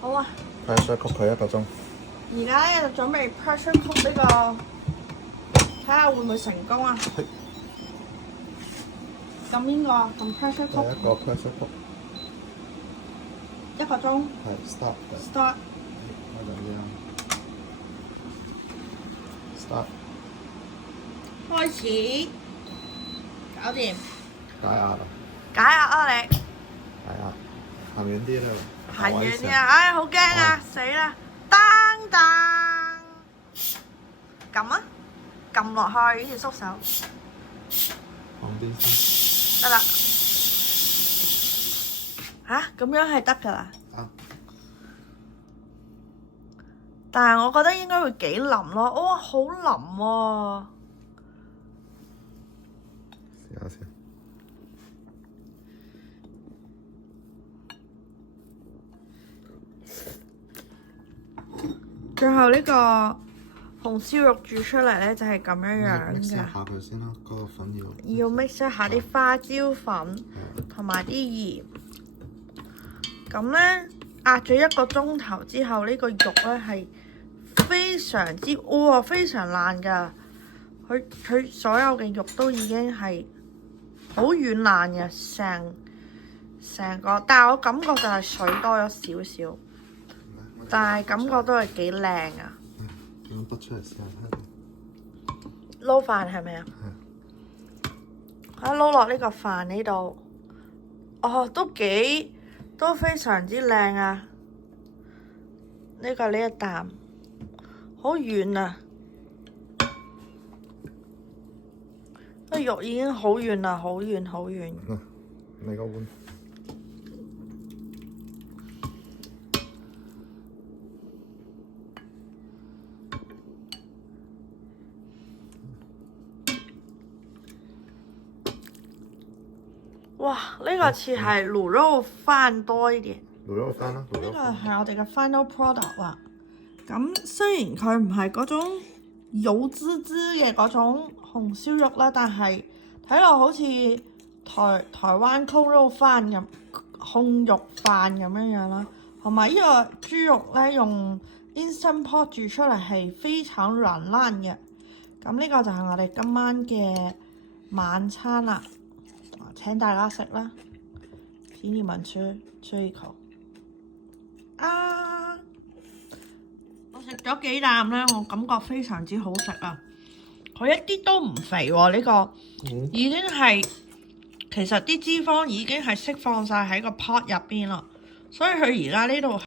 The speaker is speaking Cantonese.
好啊。pressure cook 佢1個鐘。而家咧就準備 pressure cook 呢個，睇下會唔會成功啊？撳邊個？撳 pressure cook。第一個 pressure cook。1個鐘。係 start。start。開緊啲啊。start。開始。搞掂。解壓啊！解壓啊你！係啊，行遠啲啦。行遠啲啊！唉，好驚啊！死啦！當當，撳啊！撳落去，跟住縮手。放啲先。得啦。嚇，咁樣係得㗎啦。啊。但係我覺得應該會幾腍咯。哇，好腍喎！試下先。最後呢個紅燒肉煮出嚟咧，就係咁樣樣嘅。mix 下佢先啦，嗰個粉要 mix 一下啲花椒粉同埋啲鹽。咁咧壓咗1個鐘頭之後，呢個肉咧係非常之非常爛㗎。佢所有嘅肉都已經係好軟爛嘅，成個。但係我感覺就係水多咗少少。但係感覺都係幾靚啊！點樣拔出嚟試下睇？撈飯係咪啊？撈落呢個飯呢度，都非常之靚啊！呢一啖好軟啊，個肉已經好軟啦，好軟好軟。你個碗。哇！呢個似係滷肉飯多一點。滷肉飯啦，呢個係我哋嘅 final product 啦。咁雖然佢唔係嗰種油滋滋嘅嗰種紅燒肉啦，但係睇落好似台灣空肉飯咁，空肉飯咁樣啦。同埋呢個豬肉咧，用 Instant Pot 煮出嚟係非常軟爛嘅。咁呢個就係我哋今晚嘅晚餐啦。請大家食啦，請你們吃一口。啊！我食咗幾啖咧，我感覺非常之好食啊！佢一啲都唔肥喎，呢個已經係其實啲脂肪已經係釋放晒喺個 pot 入邊啦，所以佢而家呢度。